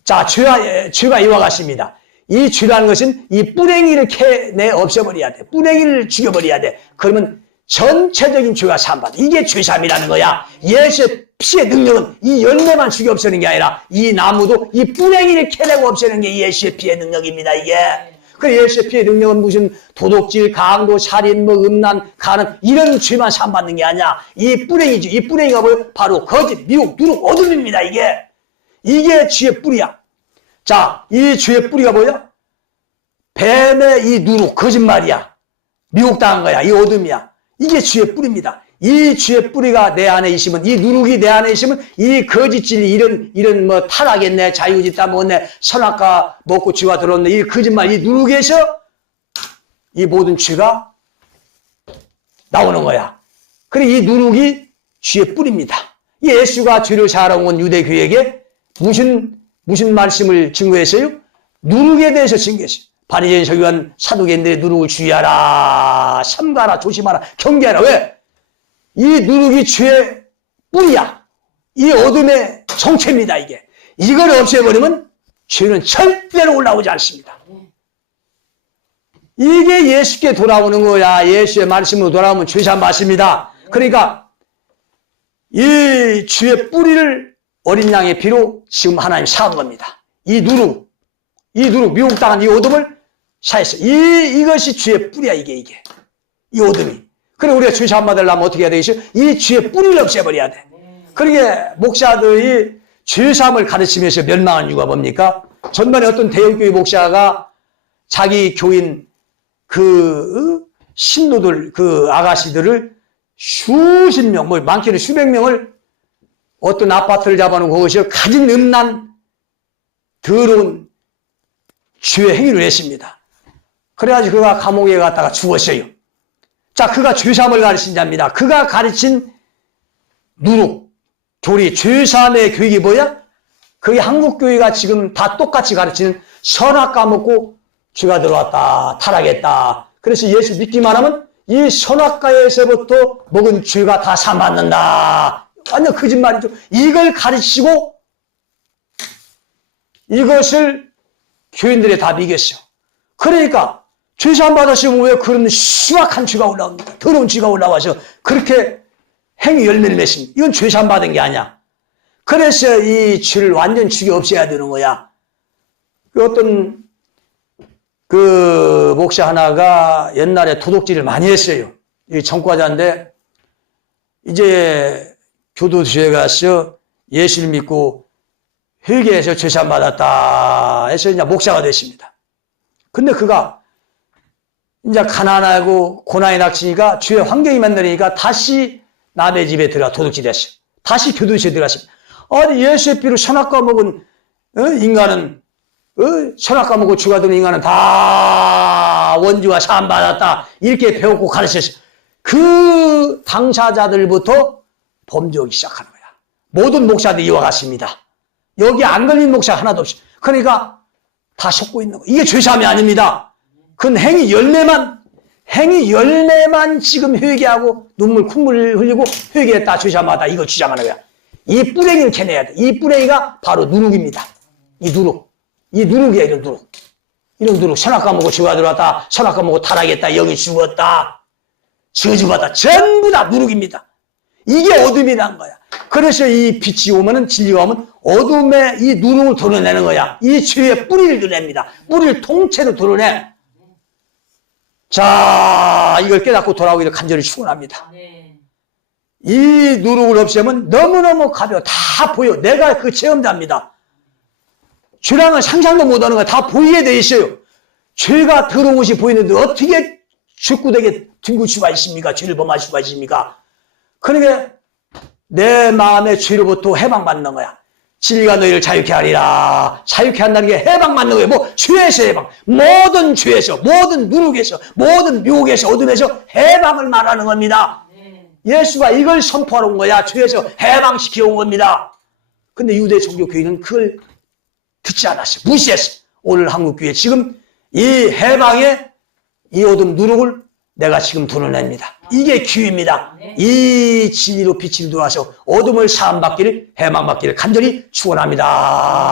자, 죄가 이와 같습니다. 이 죄라는 것은 이 뿌랭이를 캐내 없애버려야 돼. 뿌랭이를 죽여버려야 돼. 그러면 전체적인 죄가 사함받아. 이게 죄사함이라는 거야. 예수의 피의 능력은 이 열매만 죽여 없애는 게 아니라 이 나무도 이 뿌랭이를 캐내고 없애는 게 예수의 피의 능력입니다, 이게. 그 예수의 피의 능력은 무슨 도둑질, 강도, 살인, 뭐 음란, 간음 이런 죄만 사함받는 게 아니야. 이 뿌랭이지. 이 뿌랭이가 뭐예요? 바로 거짓, 미혹, 누룩, 어둠입니다, 이게. 이게 죄의 뿌리야. 자, 이 죄의 뿌리가 뭐야? 뱀의 이 누룩, 거짓말이야. 미혹당한 거야. 이 어둠이야. 이게 죄의 뿌리입니다. 이 죄의 뿌리가 내 안에 있으면, 이 누룩이 내 안에 있으면, 이 거짓질, 이런 뭐 타락했네, 자유짓 따먹었네, 선악과 먹고 죄가 들었네, 이 거짓말, 이 누룩에서 이 모든 죄가 나오는 거야. 그래, 이 누룩이 죄의 뿌리입니다. 예수가 죄를 사하러 온 유대교회에게 무슨 말씀을 증거했어요? 누룩에 대해서 증거했어요. 바리새인 서기관 사두개인들의 누룩을 주의하라, 삼가라, 조심하라, 경계하라. 왜? 이 누룩이 죄의 뿌리야. 이 어둠의 정체입니다, 이게. 이걸 없애버리면 죄는 절대로 올라오지 않습니다. 이게 예수께 돌아오는 거야. 예수의 말씀으로 돌아오면 죄산 받습니다. 그러니까 이 죄의 뿌리를 어린 양의 피로 지금 하나님 사은 겁니다. 이 누룩, 미혹당한 이 어둠을 사했어요. 이것이 죄의 뿌리야, 이게. 이 어둠이. 그래, 우리가 죄산 받으려면 어떻게 해야 되겠어? 이 죄의 뿌리를 없애버려야 돼. 그러게, 목사들이 죄사함을 가르치면서 멸망한 이유가 뭡니까? 전번에 어떤 대형교회 목사가 자기 교인 신도들, 아가씨들을 수십 명, 많게는 수백 명을 어떤 아파트를 잡아놓은 거기서 가진 음란, 더러운 죄의 행위를 했습니다. 그래가지고 그가 감옥에 갔다가 죽었어요. 자, 그가 죄사함을 가르친 자입니다. 그가 가르친 누룩, 교리, 죄사함의 교육이 뭐야? 그게 한국교회가 지금 다 똑같이 가르치는 선악 까먹고 죄가 들어왔다, 타락했다. 그래서 예수 믿기만 하면 이 선악과에서부터 먹은 죄가 다 사함받는다. 완전 거짓말이죠. 이걸 가르치고 이것을 교인들이 다 믿겠어. 그러니까 죄사함 받으시면 왜 그런 수악한 죄가 올라옵니까? 더러운 죄가 올라와서 그렇게 행위 열매를 맺습니다. 이건 죄사함 받은 게 아니야. 그래서 이 죄를 완전 죽여 없애야 되는 거야. 어떤 목사 하나가 옛날에 도둑질을 많이 했어요. 이 전과자인데 이제 교도소에 가서 예수를 믿고 회개해서 죄사함 받았다 해서 이제 목사가 됐습니다. 근데 그가 이제 가난하고 고난이 닥치니까 죄의 환경이 만드니까 다시 남의 집에 들어가 도둑질했어요. 다시 교도소에 들어갔습니다. 아니, 예수의 피로 선악과 먹은 인간은 선악과 먹고 죄가 드는 인간은 다 원죄와 사함 받았다. 이렇게 배웠고 가르쳤어요. 그 당사자들부터 범죄하기 시작하는 거야. 모든 목사들이 이와 같습니다. 여기 안 걸린 목사 하나도 없이. 그러니까 다 속고 있는 거야. 이게 죄사함이 아닙니다. 그건 행위 열매만 지금 회개하고 콧물 흘리고 회개했다, 죄사함 받았다, 이거 주장하는 거야. 이 뿌랭이를 캐내야 돼. 이 뿌랭이가 바로 누룩입니다. 이 누룩이야, 이런 누룩. 선악과 먹고 죄가 들어왔다, 선악과 먹고 타락했다, 영이 죽었다, 저주받았다. 전부 다 누룩입니다. 이게 어둠이란 거야. 그래서 이 빛이 오면은, 진리가 오면 어둠의 이 누룩을 드러내는 거야. 이 죄의 뿌리를 드러냅니다. 뿌리를 통째로 드러내. 자, 이걸 깨닫고 돌아오기를 간절히 축원합니다. 이 누룩을 없애면 너무너무 가벼워. 다 보여. 내가 그 체험자입니다. 죄랑은 상상도 못하는 거야. 다 보이게 돼 있어요. 죄가 더러운 것이 보이는데 어떻게 적구되게 뒹굴 수가 있습니까? 죄를 범할 수가 있습니까? 그러니까 내 마음의 죄로부터 해방받는 거야. 진리가 너희를 자유케 하리라. 자유케 한다는 게 해방받는 거예요. 뭐 죄에서 해방, 모든 죄에서, 모든 누룩에서, 모든 묘옥에서, 어둠에서 해방을 말하는 겁니다. 예수가 이걸 선포하러 온 거야. 죄에서 해방시켜 온 겁니다. 근데 유대 종교 교인은 그걸 듣지 않았어요. 무시했어. 오늘 한국교회 지금 이 해방의 이 어둠 누룩을 내가 지금 드러냅니다. 이게 기회입니다. 이 진리로 빛이 들어와서 어둠을 사함받기를, 해방받기를 간절히 축원합니다.